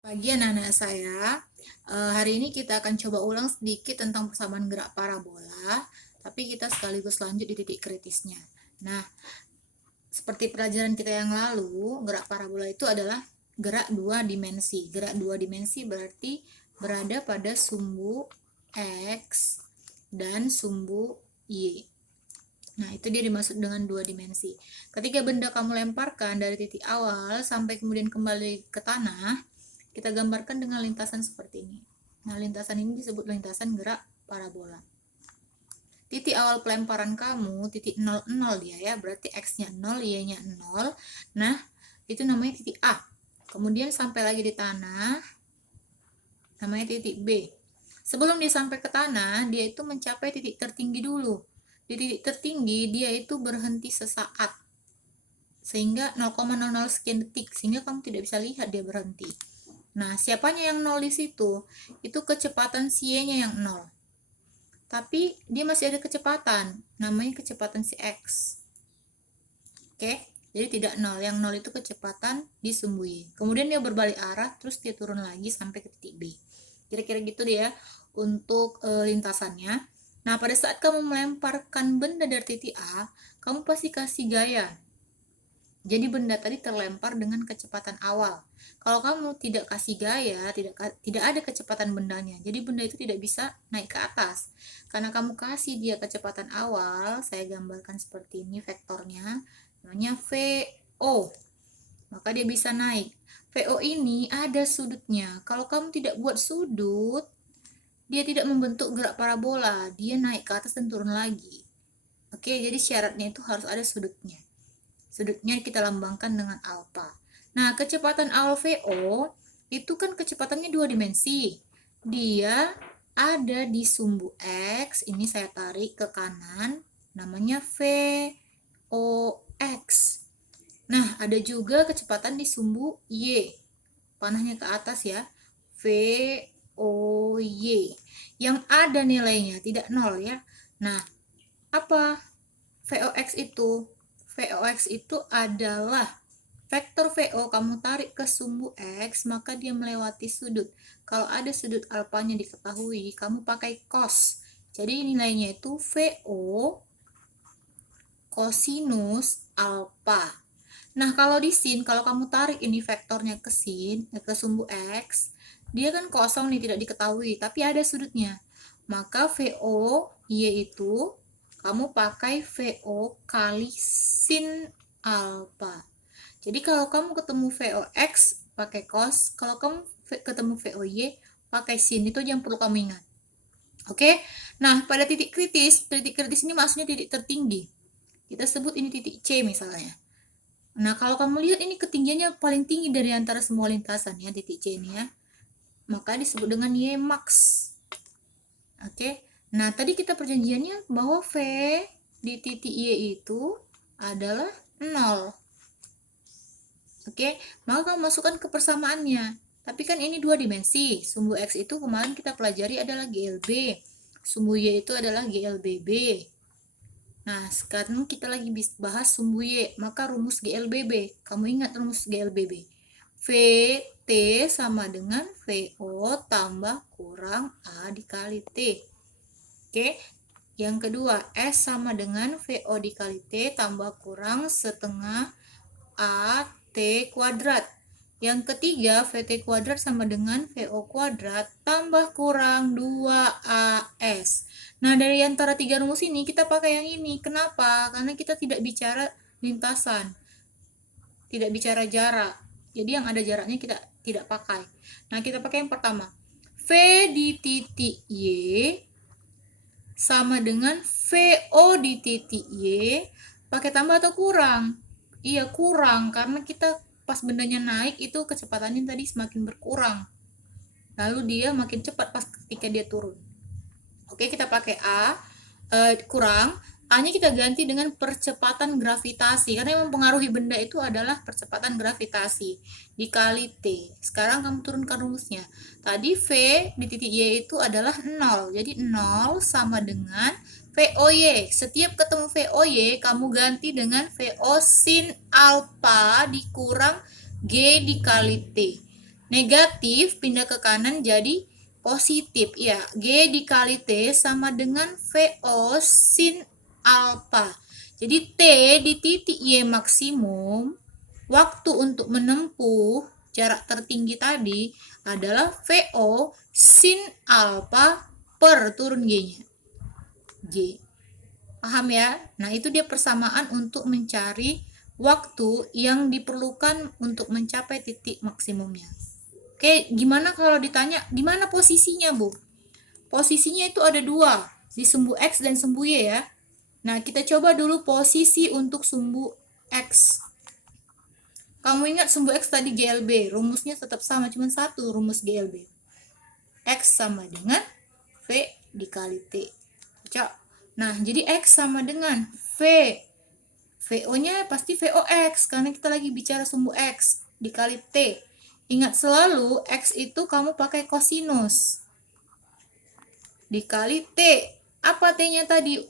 Pagi anak-anak saya, hari ini kita akan coba ulang sedikit tentang persamaan gerak parabola, tapi kita sekaligus lanjut di titik kritisnya. Nah, seperti pelajaran kita yang lalu, gerak parabola itu adalah gerak dua dimensi. Gerak dua dimensi berarti berada pada sumbu X dan sumbu Y. Nah, itu dia dimaksud dengan dua dimensi. Ketika benda kamu lemparkan dari titik awal sampai kemudian kembali ke tanah, kita gambarkan dengan lintasan seperti ini. Nah, lintasan ini disebut lintasan gerak parabola. Titik awal pelemparan kamu, titik 0, 0 dia ya, berarti X-nya 0, Y-nya 0. Nah, itu namanya titik A. Kemudian sampai lagi di tanah, namanya titik B. Sebelum dia sampai ke tanah, dia itu mencapai titik tertinggi dulu. Di titik tertinggi, dia itu berhenti sesaat. Sehingga 0,00 sekian detik, sehingga kamu tidak bisa lihat dia berhenti. Nah, siapanya yang 0 di situ? Itu kecepatan si Y-nya yang 0. Tapi dia masih ada kecepatan, namanya kecepatan si X. Oke, jadi tidak 0. Yang 0 itu kecepatan di sumbu Y. Kemudian dia berbalik arah, terus dia turun lagi sampai ke titik B. Kira-kira gitu dia untuk lintasannya. Nah, pada saat kamu melemparkan benda dari titik A, kamu pasti kasih gaya. Jadi benda tadi terlempar dengan kecepatan awal. Kalau kamu tidak kasih gaya, tidak ada kecepatan bendanya. Jadi benda itu tidak bisa naik ke atas. Karena kamu kasih dia kecepatan awal, saya gambarkan seperti ini vektornya, namanya VO. Maka dia bisa naik. VO ini ada sudutnya. Kalau kamu tidak buat sudut, dia tidak membentuk gerak parabola. Dia naik ke atas dan turun lagi. Oke, jadi syaratnya itu harus ada sudutnya. Sudutnya kita lambangkan dengan alfa. Nah, kecepatan alfa VO itu kan kecepatannya dua dimensi. Dia ada di sumbu X, ini saya tarik ke kanan, namanya VOX. Nah, ada juga kecepatan di sumbu Y, panahnya ke atas ya, VOY. Yang ada nilainya, tidak nol ya. Nah, apa VOX itu? VOX itu adalah vektor VO kamu tarik ke sumbu X, maka dia melewati sudut. Kalau ada sudut alfanya diketahui, kamu pakai cos. Jadi nilainya itu VO kosinus alfa. Nah, kalau di sin, kalau kamu tarik ini vektornya ke sin, ke sumbu X, dia kan kosong nih, tidak diketahui, tapi ada sudutnya. Maka VO Y itu kamu pakai VO kali sin alfa. Jadi kalau kamu ketemu VOX pakai cos, kalau kamu ketemu VOY pakai sin, itu yang perlu kamu ingat. Oke? Nah, pada titik kritis ini maksudnya titik tertinggi. Kita sebut ini titik C misalnya. Nah, kalau kamu lihat ini ketinggiannya paling tinggi dari antara semua lintasan ya, titik C ini ya. Maka disebut dengan Y max. Oke. Nah, tadi kita perjanjiannya bahwa V di titik Y itu adalah 0. Oke, maka kamu masukkan ke persamaannya. Tapi kan ini dua dimensi. Sumbu X itu kemarin kita pelajari adalah GLB. Sumbu Y itu adalah GLBB. Nah, sekarang kita lagi bahas sumbu Y, maka rumus GLBB. Kamu ingat rumus GLBB? VT sama dengan VO tambah kurang A dikali T. Oke, yang kedua, S sama dengan VO dikali T tambah kurang setengah A T kuadrat. Yang ketiga, VT kuadrat sama dengan VO kuadrat tambah kurang 2AS. Nah, dari antara tiga rumus ini, kita pakai yang ini. Kenapa? Karena kita tidak bicara lintasan. Tidak bicara jarak. Jadi yang ada jaraknya kita tidak pakai. Nah, kita pakai yang pertama. V di titik Y sama dengan VO di titik Y. Pakai tambah atau kurang? Iya, kurang, karena kita pas bendanya naik itu kecepatannya tadi semakin berkurang, lalu dia makin cepat pas ketika dia turun. Oke, kita pakai A, kurang, A nya kita ganti dengan percepatan gravitasi, karena yang mempengaruhi benda itu adalah percepatan gravitasi dikali T. Sekarang kamu turunkan rumusnya. Tadi V di titik Y itu adalah 0, jadi 0 sama dengan VOY. Setiap ketemu VOY, kamu ganti dengan VO sin alpha dikurang G dikali T. Negatif pindah ke kanan jadi positif. Ya, G dikali T sama dengan VO sin alpha. Jadi T di titik Y maksimum, waktu untuk menempuh jarak tertinggi tadi adalah VO sin alpha per turun G-nya. G. Paham ya? Nah, itu dia persamaan untuk mencari waktu yang diperlukan untuk mencapai titik maksimumnya. Oke, gimana kalau ditanya di mana posisinya, Bu? Posisinya itu ada dua, di sumbu X dan sumbu Y ya. Nah, kita coba dulu posisi untuk sumbu X. Kamu ingat sumbu X tadi GLB, rumusnya tetap sama, cuma satu rumus GLB. X sama dengan V dikali T. Cocok. Nah, jadi X sama dengan V. VO-nya pasti VOX, karena kita lagi bicara sumbu X dikali T. Ingat selalu, X itu kamu pakai kosinus. Dikali T. Apa T-nya tadi?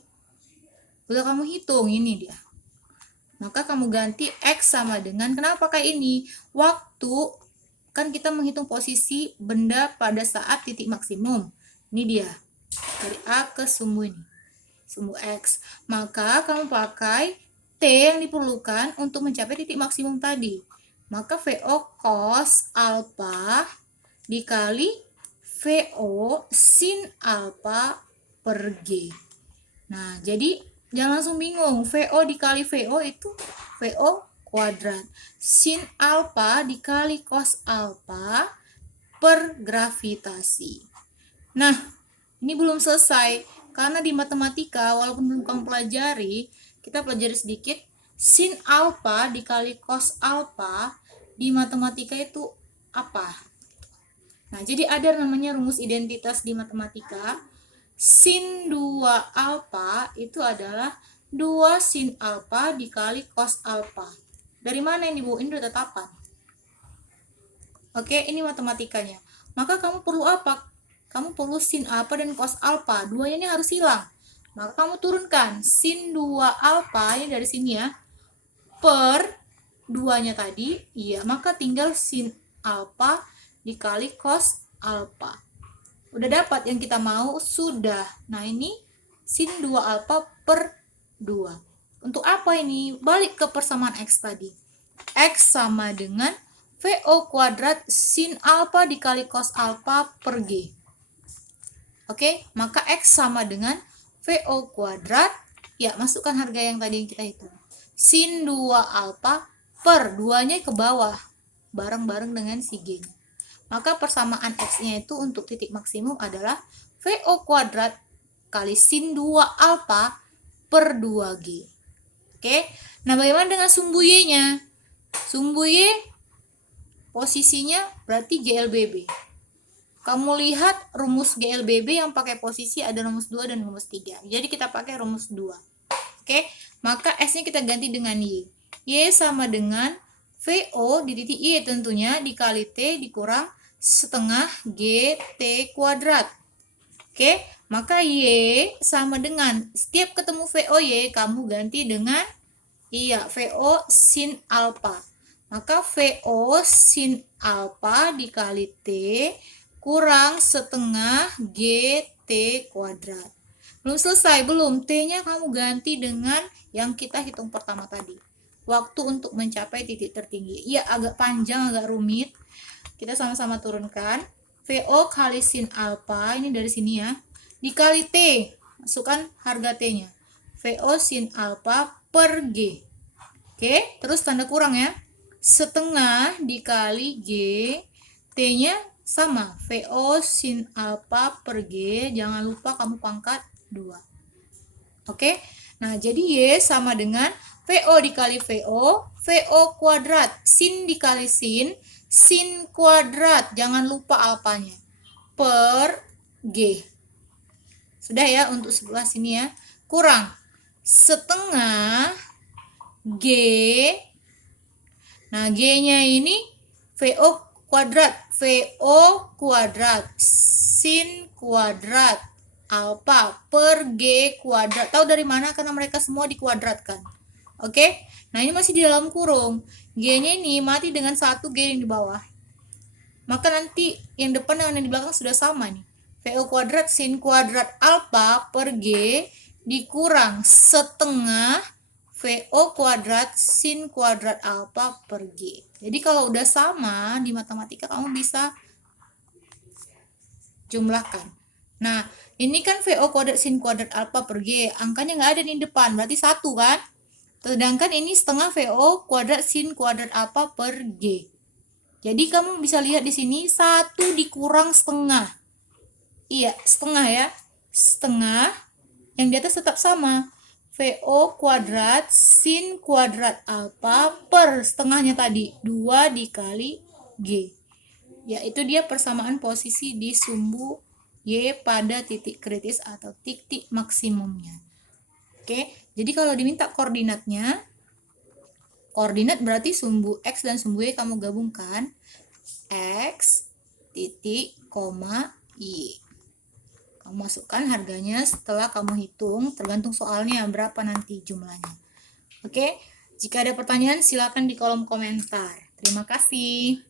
Udah kamu hitung, ini dia. Maka kamu ganti X sama dengan, kenapa pakai ini? Waktu, kan kita menghitung posisi benda pada saat titik maksimum. Ini dia. Dari A ke sumbu ini. Sumbu X. Maka kamu pakai T yang diperlukan untuk mencapai titik maksimum tadi. Maka VO cos alpha dikali VO sin alpha per G. Nah, jadi jangan langsung bingung. VO dikali VO itu VO kuadrat. Sin alpha dikali cos alpha per gravitasi. Nah, ini belum selesai. Karena di matematika, walaupun belum kamu pelajari, kita pelajari sedikit. Sin alpha dikali cos alpha di matematika itu apa? Nah, jadi ada namanya rumus identitas di matematika. Sin 2 alpha itu adalah 2 sin alpha dikali cos alpha. Dari mana ini, Bu? Ini udah tetapan. Oke, ini matematikanya. Maka kamu perlu apa? Kamu perlu sin alpha dan cos alpha. Duanya ini harus hilang. Maka kamu turunkan sin 2 alpha, ini dari sini ya, per duanya tadi, iya, maka tinggal sin alpha dikali cos alpha. Udah dapat yang kita mau? Sudah. Nah, ini sin 2 alpha per 2. Untuk apa ini? Balik ke persamaan X tadi. X sama dengan VO kuadrat sin alpha dikali cos alpha per G. Oke, maka X sama dengan VO kuadrat, ya masukkan harga yang tadi yang kita hitung. Sin 2 alpha per 2-nya ke bawah, bareng-bareng dengan si G-nya. Maka persamaan X-nya itu untuk titik maksimum adalah VO kuadrat kali sin 2 alpha per 2G. Oke, nah bagaimana dengan sumbu Y-nya? Sumbu Y posisinya berarti GLBB. Kamu lihat rumus GLBB yang pakai posisi ada rumus 2 dan rumus 3. Jadi kita pakai rumus 2. Oke, maka S-nya kita ganti dengan Y. Y sama dengan VO di titik Y tentunya dikali T dikurang setengah GT kuadrat. Oke, maka Y sama dengan, setiap ketemu VO Y kamu ganti dengan VO sin alpha. Maka VO sin alpha dikali T kurang setengah GT kuadrat. Belum selesai, belum. T-nya kamu ganti dengan yang kita hitung pertama tadi. Waktu untuk mencapai titik tertinggi. Ya, agak panjang, agak rumit. Kita sama-sama turunkan. VO kali sin alpha, ini dari sini ya. Dikali T, masukkan harga T-nya. VO sin alpha per G. Oke, terus tanda kurang ya. Setengah dikali G, T-nya sama. VO sin alpha per G, jangan lupa kamu pangkat 2. Oke, nah jadi Y sama dengan VO dikali VO, VO kuadrat, sin dikali sin, sin kuadrat, jangan lupa alpanya, per G. Sudah ya untuk sebelah sini ya, kurang setengah G, nah G-nya ini VO kuadrat, sin kuadrat, alpha per G kuadrat. Tahu dari mana? Karena mereka semua dikuadratkan. Oke, nah ini masih di dalam kurung. G-nya ini mati dengan 1 G yang di bawah. maka nanti yang depan dengan yang di belakang sudah sama nih. VO kuadrat sin kuadrat alfa per G dikurang setengah VO kuadrat sin kuadrat alfa per G. Jadi kalau udah sama di matematika kamu bisa jumlahkan. Nah, ini kan VO kuadrat sin kuadrat alfa per G, angkanya nggak ada di depan, berarti 1 kan? Sedangkan ini setengah VO kuadrat sin kuadrat alfa per G. Jadi kamu bisa lihat di sini 1 dikurang setengah. Iya, setengah ya. Setengah, yang di atas tetap sama. VO kuadrat sin kuadrat alfa per setengahnya tadi, 2 dikali G. Yaitu dia persamaan posisi di sumbu Y pada titik kritis atau titik maksimumnya. Oke, jadi kalau diminta koordinatnya, koordinat berarti sumbu X dan sumbu Y kamu gabungkan. X, titik, koma, Y. Kamu masukkan harganya setelah kamu hitung, tergantung soalnya berapa nanti jumlahnya. Oke, jika ada pertanyaan silakan di kolom komentar. Terima kasih.